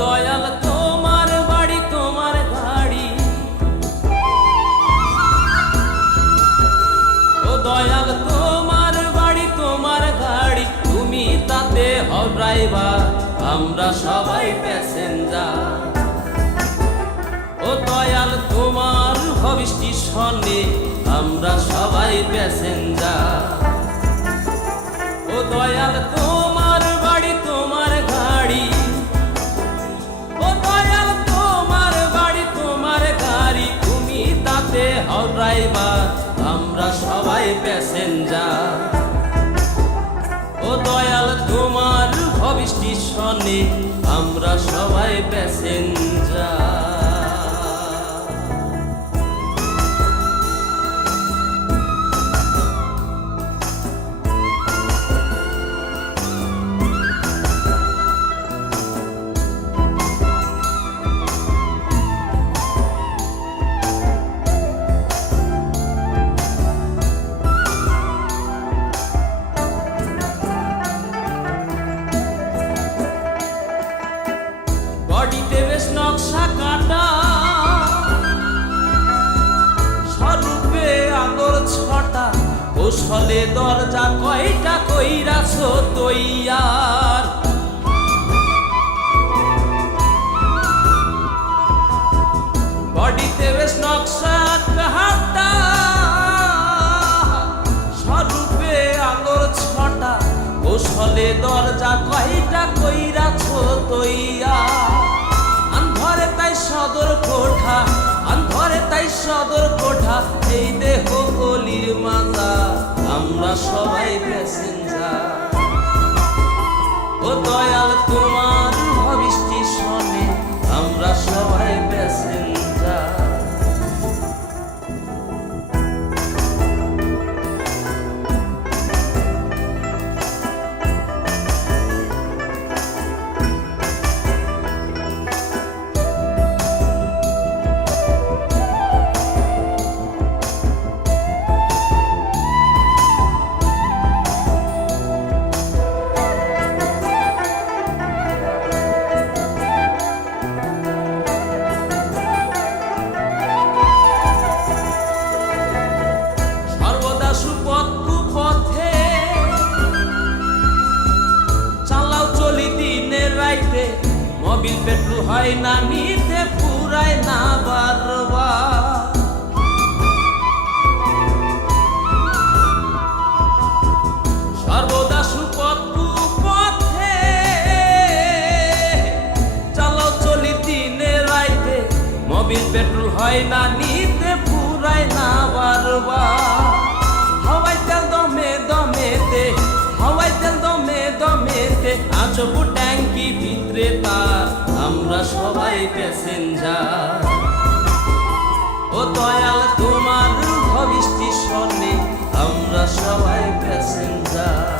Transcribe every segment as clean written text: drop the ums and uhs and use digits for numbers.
দয়াল তোমার বাড়ি তোমার গাড়ি, ও দয়াল তোমার বাড়ি তোমার গাড়ি, তুমি তাতে হও ড্রাইভার, আমরা সবাই প্যাসেঞ্জার। ও দয়াল তোমার হবে স্টেশনে, আমরা সবাই প্যাসেঞ্জার। ও দয়াল তোমার বাড়ি তোমার গাড়ি, ড্রাইভার, আমরা সবাই প্যাসেঞ্জার। ও দয়াল তোমার ভবি স্টেশনে, আমরা সবাই প্যাসেঞ্জার। বডিতে বেশ নকশা কাটা, স্বরূপে আলোর ছটা, কৌশলে দরজা কয়টা কইরাছ তৈয়ার। বডিতে বেশ নকশা কাটা, স্বরূপে আলোর ছটা, কৌশলে দরজা কয়টা কইরাছ তৈয়ার। আন্ধরে তাই সদর কোঠা, আন্ধরে তাই সদর কোঠা, এই দেহ গলির মাজা, আমরা সবাই প্যাসেঞ্জার। ও দয়াল তোমার ভবি স্টেশনে, আমরা সবাই প্যাসেঞ্জার। মোবিল পেট্রোল হয় না নিতে, পুরায় না বারবার। সর্বদা সুপথ কুপথে চালাও চলি দিনে রাইতে, মোবিল পেট্রোল হয় না নিতে, পুরায় না বারবার। হাওয়াই তেল দমে দমেতে, হাওয়াই তেল দমে দমেতে, আজবু ট্যাঙ্কি ভিতরে তার, আমরা সবাই প্যাসেঞ্জার। ও দয়াল তোমার ভবি স্টেশনে, আমরা সবাই প্যাসেঞ্জার।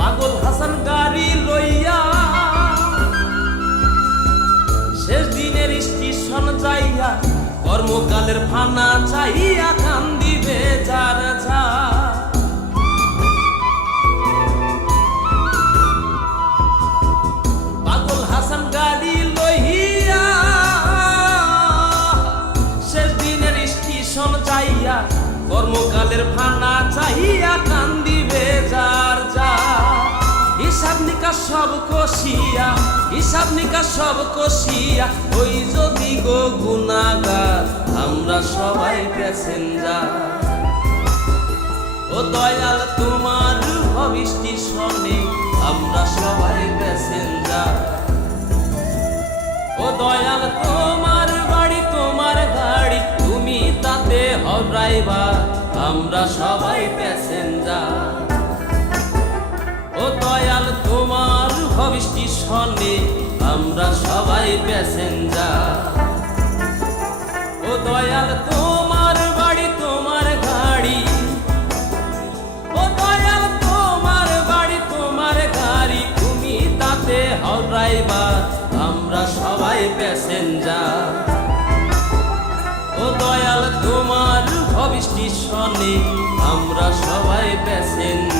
পাগল হাসান গাড়ি লইয়া শেষ দিনের স্টেশন যাইয়া, কর্মকালের ফানা চাইয়া কান্দিবে যার যা। পাগল হাসান গাড়ি লইয়া শেষ দিনের স্টেশন যাইয়া, কর্মকালের ফানা চাহিয়া কান্দিবে যার যা হিসাব নিকাশ সব কষিয়া হিসাব নিকাশ সব কষিয়া ওই যদি গো গুনাহগার আমরা সবাই প্যাসেঞ্জার ও দয়াল তোমার ভবিষ্যৎ শোনে আমরা সবাই প্যাসেঞ্জার ও দয়াল তোমার বাড়ি তোমার গাড়ি তুমি তাতে হও ড্রাইভার আমরা সবাই প্যাসেঞ্জার ও দয়াল তোমার ভবিষ্যৎ শোনে আমরা সবাই প্যাসেঞ্জার ও দয়াল তোমার বাড়ি তোমার গাড়ি ও দয়াল তোমার বাড়ি তোমার গাড়ি তুমি তাতে হও ড্রাইভার আমরা সবাই প্যাসেঞ্জার ও দয়াল তোমার ভবিষ্যৎ শোনে আমরা সবাই প্যাসেঞ্জার